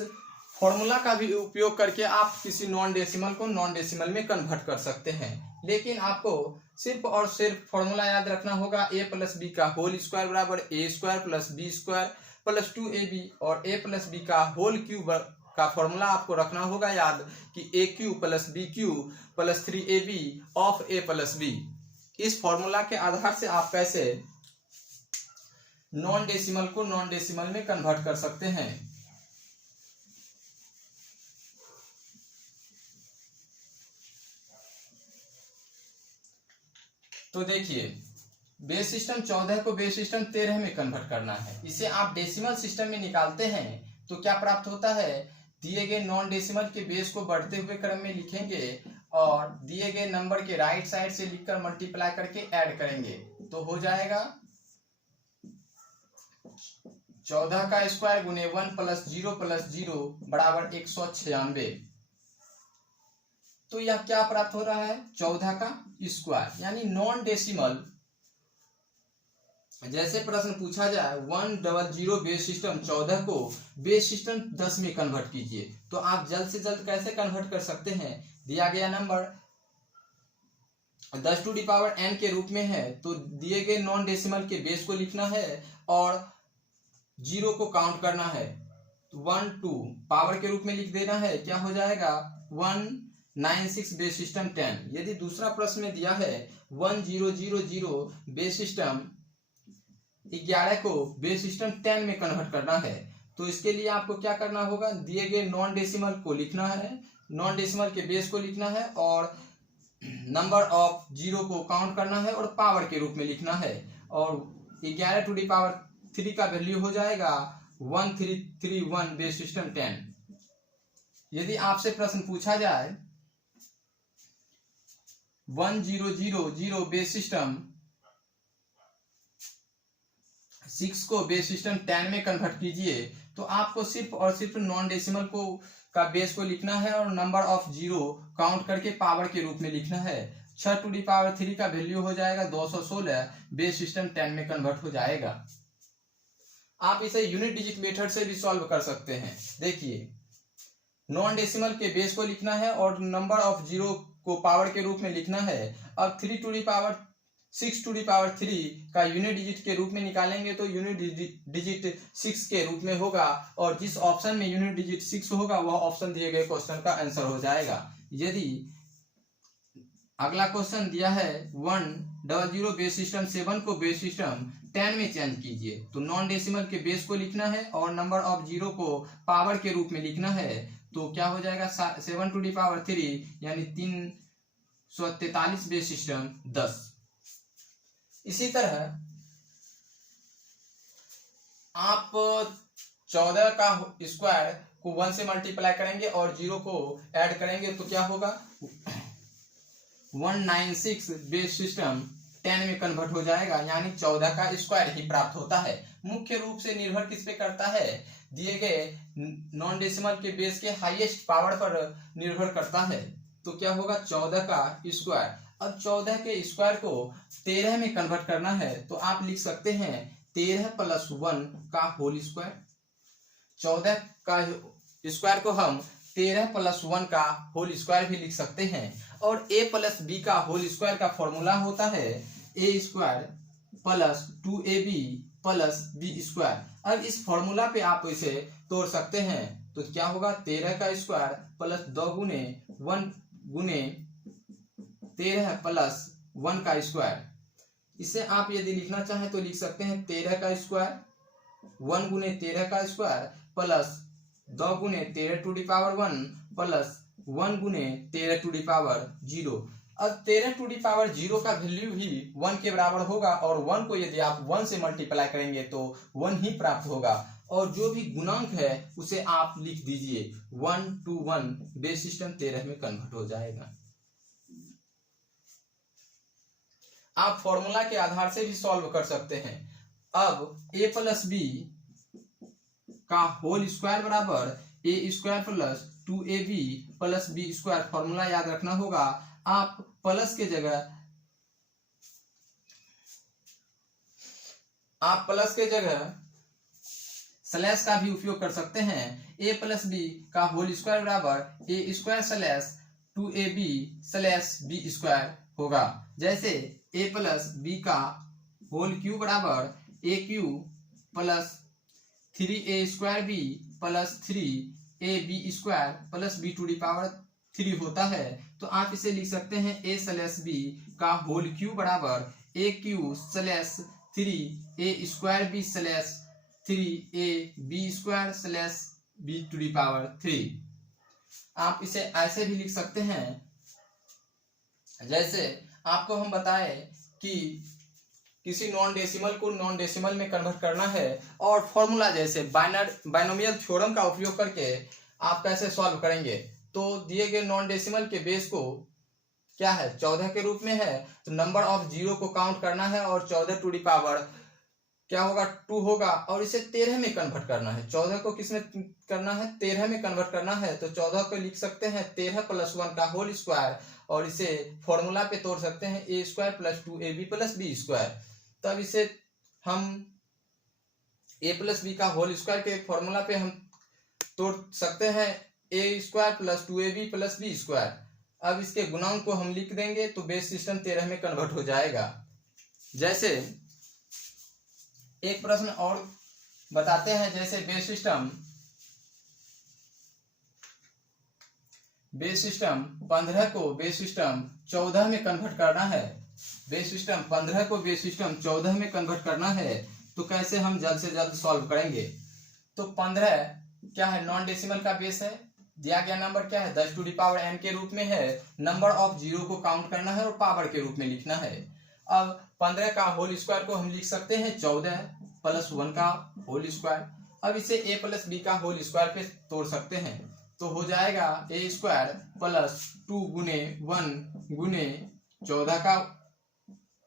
formula का भी उपयोग करके आप किसी नॉन डेसिमल को नॉन डेसिमल में कन्वर्ट कर सकते हैं, लेकिन आपको सिर्फ और सिर्फ फॉर्मूला याद रखना होगा a प्लस बी का होल स्क्वायर बराबर a square plus B square plus 2ab, और a प्लस बी का होल क्यूब का फॉर्मूला आपको रखना होगा याद कि a cube plus B cube plus 3ab of a plus B. इस फॉर्मूला के आधार से आप कैसे नॉन डेसिमल को नॉन डेसिमल में कन्वर्ट कर सकते हैं। तो देखिए, बेस सिस्टम 14 को बेस सिस्टम 13 में कन्वर्ट करना है। इसे आप डेसिमल सिस्टम में निकालते हैं तो क्या प्राप्त होता है? दिए गए नॉन डेसिमल के बेस को बढ़ते हुए क्रम में लिखेंगे और दिए गए नंबर के राइट साइड से लिखकर मल्टीप्लाई करके ऐड करेंगे तो हो जाएगा 14 का स्क्वायर गुने 1 प्लस 0 बराबर 196। तो यह क्या प्राप्त हो रहा है? 14 का स्क्वायर, यानी नॉन डेसिमल। जैसे प्रश्न पूछा जाए 100 बेस सिस्टम 14 को बेस सिस्टम 10 में कन्वर्ट कीजिए, तो आप जल्द से जल्द कैसे कन्वर्ट कर सकते हैं? दिया गया number 10 to the power n के रूप में है, तो दिए गए नॉन डेसिमल के बेस को लिखना है और 0 को काउंट करना है। 1 2 पावर के रूप में लिख देना है, क्या हो जाएगा? 196 बेस सिस्टम 10। यदि दूसरा प्रश्न में दिया है 1000 बेस सिस्टम 11 को बेस सिस्टम 10 में कन्वर्ट करना है, तो इसके लिए आपको क्या करना होगा? दिए गए नॉन डेसिमल को लिखना है, नॉन डेसिमल के बेस को लिखना है और नंबर ऑफ 0 को काउंट करना है और पावर के रूप में लिखना है। और 11 टू दी पावर 3 का वैल्यू हो जाएगा 1331 बेस सिस्टम 10। यदि आपसे प्रश्न पूछा जाए 1000 बेस सिस्टम 6 को बेस सिस्टम 10 में कन्वर्ट कीजिए, तो आपको सिर्फ और सिर्फ नॉन डेसिमल को का बेस को लिखना है और नंबर ऑफ 0 काउंट करके पावर के रूप में लिखना है। 6 टू दी पावर 3 का वैल्यू हो जाएगा 216, बेस सिस्टम 10 में कन्वर्ट हो जाएगा। आप इसे यूनिट डिजिट मेथड से भी सॉल्व कर सकते हैं। देखिए, नॉन डेसिमल के बेस को लिखना है और नंबर ऑफ 0 को पावर के रूप में लिखना है। अब 3 to the power 6 to the power 3 का यूनिट डिजिट के रूप में निकालेंगे तो यूनिट डिजिट 6 के रूप में होगा, और जिस ऑप्शन में यूनिट डिजिट 6 होगा वह ऑप्शन दिए गए क्वेश्चन का आंसर हो जाएगा। यदि अगला क्वेश्चन दिया है 100 बेस सिस्टम 7 को बेस सिस्टम 10 में चेंज कीजिए, तो नॉन डेसिमल के बेस को लिखना है और नंबर ऑफ 0 को पावर के रूप में लिखना है, तो क्या हो जाएगा? 7 टू दी पावर 3 यानी 343 बेस सिस्टम 10। इसी तरह आप 14 का स्क्वायर को 1 से मल्टीप्लाई करेंगे और 0 को ऐड करेंगे तो क्या होगा? 196 बेस सिस्टम 10 में कन्वर्ट हो जाएगा, यानी 14 का स्क्वायर ही प्राप्त होता है। मुख्य रूप से निर्भर किस पे करता है? दिए गए नॉन डेसिमल के बेस के हाईएस्ट पावर पर निर्भर करता है। तो क्या होगा? 14 का स्क्वायर। अब 14 के स्क्वायर को 13 में कन्वर्ट करना है, तो आप लिख सकते हैं 13 प्लस 1 का होल स्क्वायर। 14 का स्क्वायर को हम 13 प्लस 1 का होल स्क्वायर भी लिख सकते हैं। और a प्लस बी का होल स्क्वायर का फॉर्मूला होता है a square plus 2ab plus B square. अब इस फॉर्मूला पे आप इसे तोड़ सकते हैं, तो क्या होगा? 13 का स्क्वायर प्लस 2 गुने 1 गुने 13 प्लस 1 का स्क्वायर, इसे आप यदि लिखना चाहें तो लिख सकते हैं 13 का स्क्वायर, 1 गुने 13 का स्क्वायर प्लस 2 गुने 13 टू दी पावर 1 प्लस 1 गुने 13 टू दी पावर 0। अब 13 टू दी पावर 0 का वैल्यू भी 1 के बराबर होगा और 1 को यदि आप 1 से मल्टीप्लाई करेंगे तो 1 ही प्राप्त होगा। और जो भी गुणांक है उसे आप लिख दीजिए 1 to 1, बेस सिस्टम 13 में कन्वर्ट हो जाएगा। आप फॉर्मूला के आधार से भी सॉल्व कर सकते हैं। अब a प्लस बी का होल स्क्वायर बराबर a square plus 2ab plus B square, formula याद रखना होगा। आप प्लस के जगह स्लैश का भी उपयोग कर सकते हैं। a प्लस बी का होल स्क्वायर बराबर a square slash 2ab slash B square होगा। जैसे a प्लस बी का होल क्यूब बराबर a cube plus 3a square B plus 3ab square plus B to the power 3 होता है। तो आप इसे लिख सकते हैं a स्लैश बी का होल क्यूब बराबर a cube slash 3a square B slash 3ab square slash B to the power 3। आप इसे ऐसे भी लिख सकते हैं, जैसे आपको हम बताए कि किसी नॉन डेसिमल को नॉन डेसिमल में कन्वर्ट करना है और फॉर्मूला जैसे बाइनोमियल थ्योरम का उपयोग करके आप कैसे सॉल्व करेंगे। तो दिए गए नॉन डेसिमल के बेस को क्या है 14 के रूप में है, तो नंबर ऑफ जीरो को काउंट करना है और 14 टू दी पावर क्या होगा 2 होगा और इसे 13 में कन्वर्ट करना है। 14 को किस में करना है 13 में कन्वर्ट करना है। तो 14 को लिख सकते हैं 13 प्लस 1 का होल स्क्वायर और इसे फॉर्मूला पे तोड़ सकते हैं a square plus 2ab plus B square. तब इसे हम a प्लस बी का होल स्क्वायर के फॉर्मूला पे हम तोड़ सकते हैं a square plus 2ab plus B square. अब इसके गुणांक को हम लिख देंगे तो बेस सिस्टम 13 में कन्वर्ट हो जाएगा। जैसे एक प्रश्न और बताते हैं, जैसे बेस सिस्टम 15 को बेस सिस्टम 14 में कन्वर्ट करना है। बेस सिस्टम 15 को बेस सिस्टम 14 में कन्वर्ट करना है तो कैसे हम जल्द से जल्द सॉल्व करेंगे। तो 15 क्या है नॉन डेसिमल का बेस है, दिया गया नंबर क्या है 10 टू दी पावर n के रूप में है। नंबर ऑफ जीरो को काउंट करना है और पावर के रूप में लिखना है। अब 15 का होल स्क्वायर को हम लिख सकते हैं 14 प्लस 1 का होल स्क्वायर। अब इसे a प्लस बी का होल स्क्वायर पे तोड़ सकते हैं तो हो जाएगा a स्क्वायर प्लस 2 गुने 1 गुने 14 का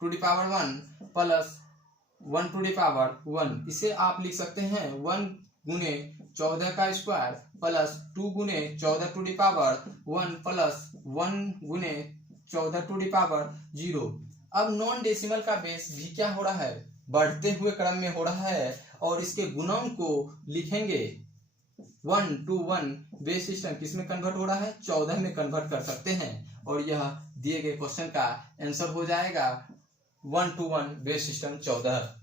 to the power 1 plus 1 to the power 1। इसे आप लिख सकते हैं 1 गुने 14 का स्क्वायर प्लस 2 गुने 14 टू दी पावर 1 प्लस 1 गुने 14 टू दी पावर 0। अब नॉन डेसिमल का बेस भी क्या हो रहा है बढ़ते हुए क्रम में हो रहा है और इसके गुणांक को लिखेंगे 1 to 1। बेस सिस्टम किस में कन्वर्ट हो रहा है 14 में कन्वर्ट कर सकते हैं और यह दिए गए क्वेश्चन का आंसर हो जाएगा 1 to 1 बेस सिस्टम 14।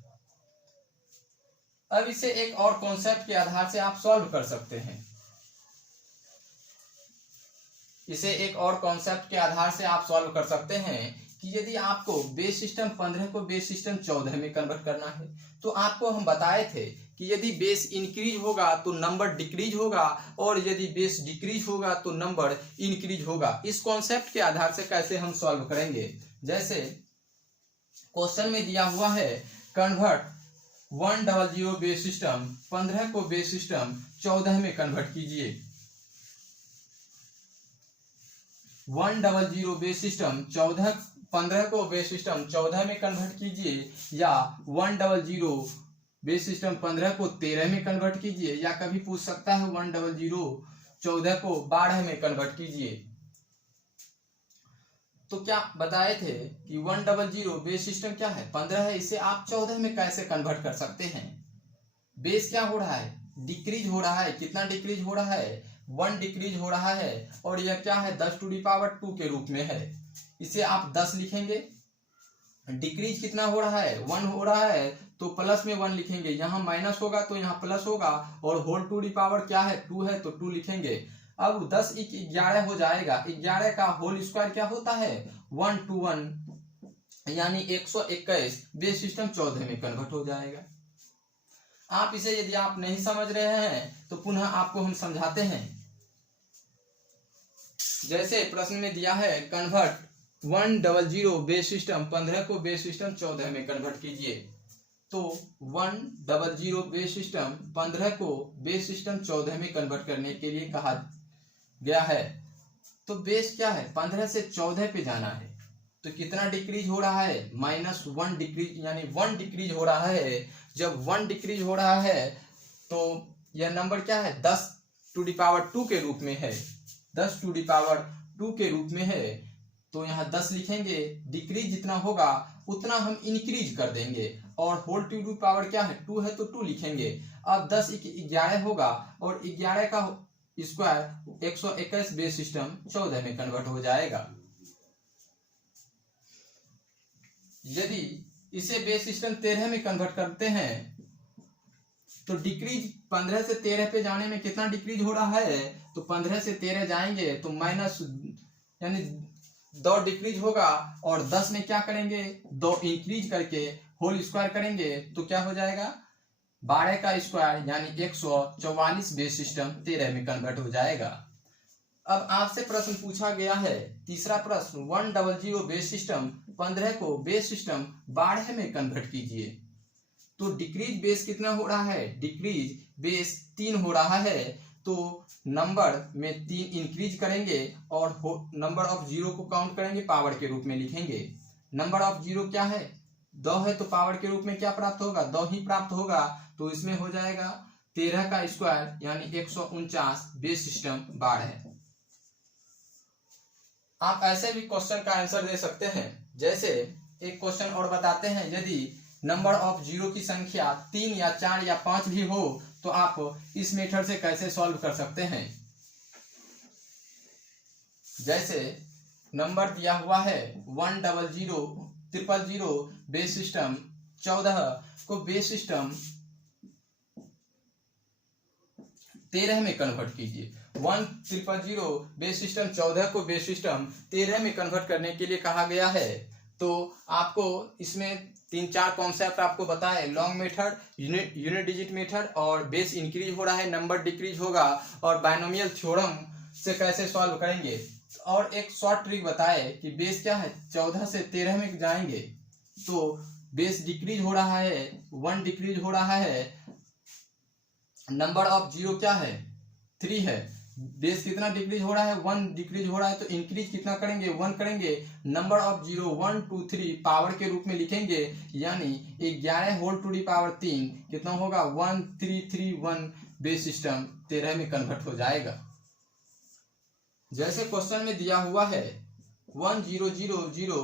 अब इसे एक और कॉन्सेप्ट के आधार से आप सॉल्व कर सकते हैं। इसे एक और कॉन्सेप्ट के आधार से आप सॉल्व कर सकते हैं कि यदि आपको बेस सिस्टम 15 को बेस सिस्टम 14 में कन्वर्ट करना है तो आपको हम बताए थे कि यदि बेस इंक्रीज होगा तो नंबर डिक्रीज होगा और यदि बेस डिक्रीज होगा तो नंबर इंक्रीज होगा। इस कॉन्सेप्ट के आधार से कैसे हम सॉल्व करेंगे, जैसे क्वेश्चन में दिया हुआ है कन्वर्ट 100 बेस सिस्टम 15 को बेस सिस्टम 14 में कन्वर्ट कीजिए। 100 बेस सिस्टम 15 को बेस सिस्टम 14 में कन्वर्ट कीजिए या 100 बेस सिस्टम 15 को 13 में कन्वर्ट कीजिए या कभी पूछ सकता है 100 14 को 12 में कन्वर्ट कीजिए। तो क्या बताए थे कि 100 बेस सिस्टम क्या है 15 है, इसे आप 14 में कैसे कन्वर्ट कर सकते हैं। बेस क्या हो रहा है डिक्रीज हो रहा है। कितना डिक्रीज हो रहा है 1 डिक्रीज हो रहा है और यह क्या है 10 टू दी पावर 2 के रूप में है। इसे आप 10 लिखेंगे। डिक्रीज कितना हो रहा है 1 हो रहा है तो प्लस में 1 लिखेंगे, यहाँ माइनस होगा तो यहाँ प्लस होगा और होल टू दी पावर क्या है 2 है तो 2 लिखेंगे। अब 10 11 हो जाएगा। 11 का होल स्क्वायर क्या होता है 1 to 1 यानी 121 बेस सिस्टम 14 में कन्वर्ट हो जाएगा। आप इसे यदि आप नहीं समझ रहे हैं तो पुनः आपको हम समझाते हैं। जैसे प्रश्न में दिया है कन्वर्ट 100 बेस सिस्टम 15 को बेस सिस्टम 14 में कन्वर्ट कीजिए। तो 100 बेस सिस्टम 15 को बेस सिस्टम 14 में कन्वर्ट करने के लिए कहा गया है। तो बेस क्या है, 15 से 14 पे जाना है। तो कितना डिक्रीज हो रहा है, -1 डिक्रीज, यानी 1 डिक्रीज हो रहा है। जब 1 डिक्रीज हो रहा है तो यह नंबर क्या है, 10⁻² के रूप में है, 10⁻² के रूप में है। तो यहाँ 10 लिखेंगे, डिक्रीज जितना होगा उतना हम इंक्रीज कर देंगे, और होल टू दी पावर क्या है, 2 है तो 2 लिखेंगे। अब 10 11 होगा, और 11 का स्क्वायर 121 बेस सिस्टम 14 में कन्वर्ट हो जाएगा। यदि इसे बेस सिस्टम 13 में कन्वर्ट करते हैं तो डिक्रीज 15 से 13 पे जाने में कितना डिक्रीज हो रहा है, तो 15 से 13 जाएंगे तो माइनस, यानी 2 डिक्रीज होगा, और 10 में क्या करेंगे, 2 इंक्रीज करके होल स्क्वायर करेंगे तो क्या हो जाएगा, 12 का स्क्वायर यानी 144 बेस सिस्टम 13 में कन्वर्ट हो जाएगा। अब आपसे प्रश्न पूछा गया है, तीसरा प्रश्न, 100 बेस सिस्टम 15 को बेस सिस्टम 12 में कन्वर्ट कीजिए। तो डिक्रीज बेस कितना हो रहा है, डिक्रीज बेस 3 हो रहा है। तो नंबर में 3 इंक्रीज करेंगे और नंबर ऑफ जीरो को काउंट करेंगे, पावर के रूप में लिखेंगे। नंबर ऑफ जीरो क्या है, 2 है, तो पावर के रूप में क्या प्राप्त होगा, 2 ही प्राप्त होगा। तो इसमें हो जाएगा 13 का स्क्वायर यानी 149 बेस सिस्टम 12। आप ऐसे भी क्वेश्चन का आंसर दे सकते हैं। जैसे एक क्वेश्चन और बताते हैं, यदि नंबर ऑफ जीरो की संख्या 3 या 4 या 5 भी हो तो आप इस मेथड से कैसे सॉल्व कर सकते हैं। जैसे नंबर दिया हुआ है 100 बेस सिस्टम 14 को बेस सिस्टम 13 में कन्वर्ट कीजिए। 100 बेस सिस्टम 14 को बेस सिस्टम 13 में कन्वर्ट करने के लिए कहा गया है। तो आपको इसमें 3-4 कॉन्सेप्ट आपको बताए, long method, unit digit method, और बेस इंक्रीज हो रहा है, नंबर डिक्रीज होगा, और बाइनोमियल थ्योरम से कैसे सॉल्व करेंगे। और एक शॉर्ट ट्रिक बताए कि बेस क्या है, 14 से 13 में जाएंगे तो बेस डिक्रीज हो रहा है, 1 डिक्रीज हो रहा है, नंबर ऑफ जीरो क्या है, 3 है, बेस कितना डिक्रीज हो रहा है, 1 डिक्रीज हो रहा है, तो इंक्रीज कितना करेंगे, 1 करेंगे। नंबर ऑफ जीरो 1 2 3 पावर के रूप में लिखेंगे, यानी 11 होल टू दी पावर 3 कितना होगा, 1331 बेस सिस्टम 13 में कन्वर्ट हो जाएगा। जैसे क्वेश्चन में दिया हुआ है 1000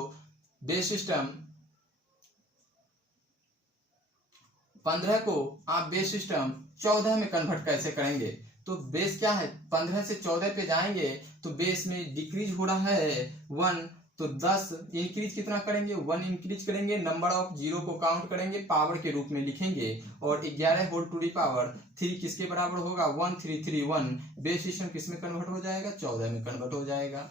बेस सिस्टम 15 को आप बेस सिस्टम 14 में कन्वर्ट कैसे करेंगे। तो बेस क्या है, 15 से 14 पे जाएंगे तो बेस में डिक्रीज हो रहा है 1, तो 10 इंक्रीज कितना करेंगे, 1 इंक्रीज करेंगे, नंबर ऑफ जीरो को काउंट करेंगे, पावर के रूप में लिखेंगे, और 11 होल टू दी पावर 3 किसके बराबर होगा, 1331 बेस सिस्टम किस में कन्वर्ट हो जाएगा, 14 में कन्वर्ट हो जाएगा।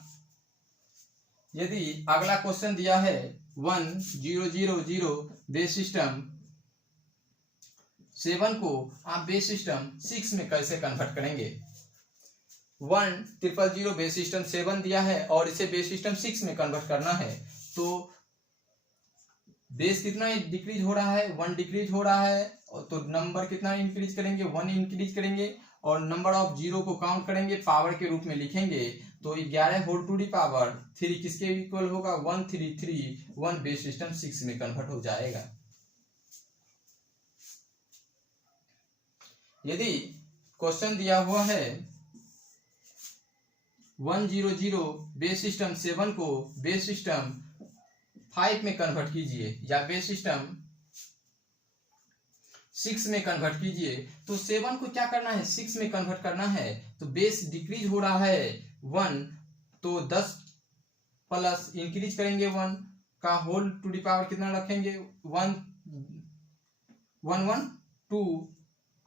यदि अगला क्वेश्चन दिया है 1000 बेस सिस्टम 7 को आप बेस सिस्टम 6 में कैसे कन्वर्ट करेंगे। 1000 बेस सिस्टम 7 दिया है और इसे बेस सिस्टम 6 में कन्वर्ट करना है। तो बेस कितना डिक्रीज हो रहा है, 1 डिक्रीज हो रहा है, तो नंबर कितना इंक्रीज करेंगे, 1 इंक्रीज करेंगे, और नंबर ऑफ जीरो को काउंट करेंगे, पावर के रूप में लिखेंगे। तो 11 होल टू दी पावर 3 किसके इक्वल होगा, 1331 बेस सिस्टम 6 में कन्वर्ट हो जाएगा। यदि क्वेश्चन दिया हुआ है 100 बेस सिस्टम 7 को बेस सिस्टम 5 में कन्वर्ट कीजिए या बेस सिस्टम 6 में कन्वर्ट कीजिए, तो 7 को क्या करना है, 6 में कन्वर्ट करना है। तो बेस डिक्रीज हो रहा है 1, तो 10 प्लस इंक्रीज करेंगे 1 का होल टू दी पावर कितना रखेंगे, 1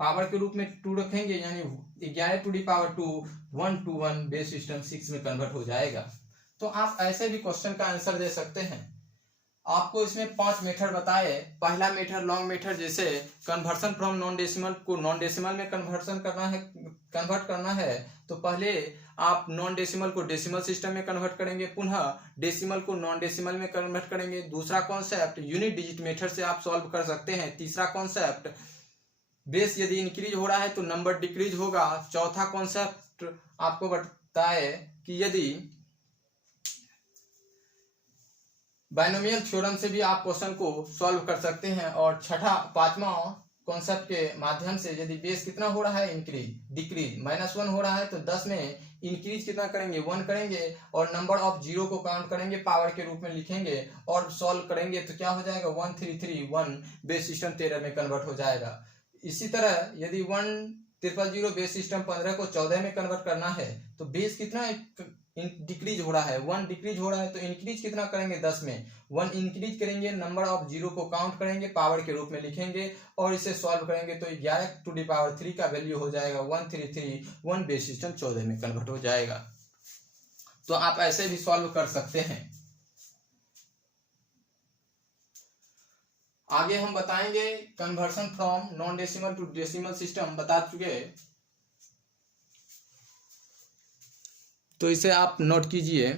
पावर के रूप में 2 रखेंगे, यानी 11 to the power 2 121 base system 6 में कन्वर्ट हो जाएगा। तो आप ऐसे भी क्वेश्चन का आंसर दे सकते हैं। आपको इसमें 5 मेथड बताए। पहला मेथड लॉन्ग मेथड, जैसे कन्वर्सन फ्रॉम नॉन डेसिमल को नॉन डेसिमल में कन्वर्ट करना है तो पहले आप नॉन डेसिमल को डेसिमल सिस्टम में कन्वर्ट करेंगे, पुनः डेसिमल को नॉन डेसिमल में कन्वर्ट करेंगे। दूसरा कॉन्सेप्ट यूनिट डिजिट मेथड से आप सॉल्व कर सकते हैं। तीसरा कॉन्सेप्ट बेस यदि इंक्रीज हो रहा है तो नंबर डिक्रीज होगा। चौथा कॉन्सेप्ट आपको बताए कि यदि बाइनोमियल थ्योरम से भी आप क्वेश्चन को सॉल्व कर सकते हैं। और पांचवा कॉन्सेप्ट के माध्यम से यदि बेस कितना हो रहा है इंक्रीज डिक्रीज -1 हो रहा है तो 10 में इंक्रीज कितना करेंगे 1 करेंगे और नंबर ऑफ जीरो को काउंट करेंगे, पावर के रूप में लिखेंगे और सॉल्व करेंगे तो क्या हो जाएगा 1331 बेस सिस्टम 13 में कन्वर्ट हो जाएगा। इसी तरह यदि 1300 बेस सिस्टम 15 को 14 में कन्वर्ट करना है तो बेस कितना डिक्रीज हो रहा है 1 डिक्रीज हो रहा है तो इंक्रीज कितना करेंगे 10 में 1 इंक्रीज करेंगे, नंबर ऑफ जीरो को काउंट करेंगे, पावर के रूप में लिखेंगे और इसे सॉल्व करेंगे तो 11⁻³ का वैल्यू हो जाएगा 1331 बेस सिस्टम 14 में कन्वर्ट हो जाएगा। तो आप ऐसे भी सॉल्व कर सकते हैं। आगे हम बताएंगे conversion from non decimal to decimal system बता चुके, तो इसे आप नोट कीजिए।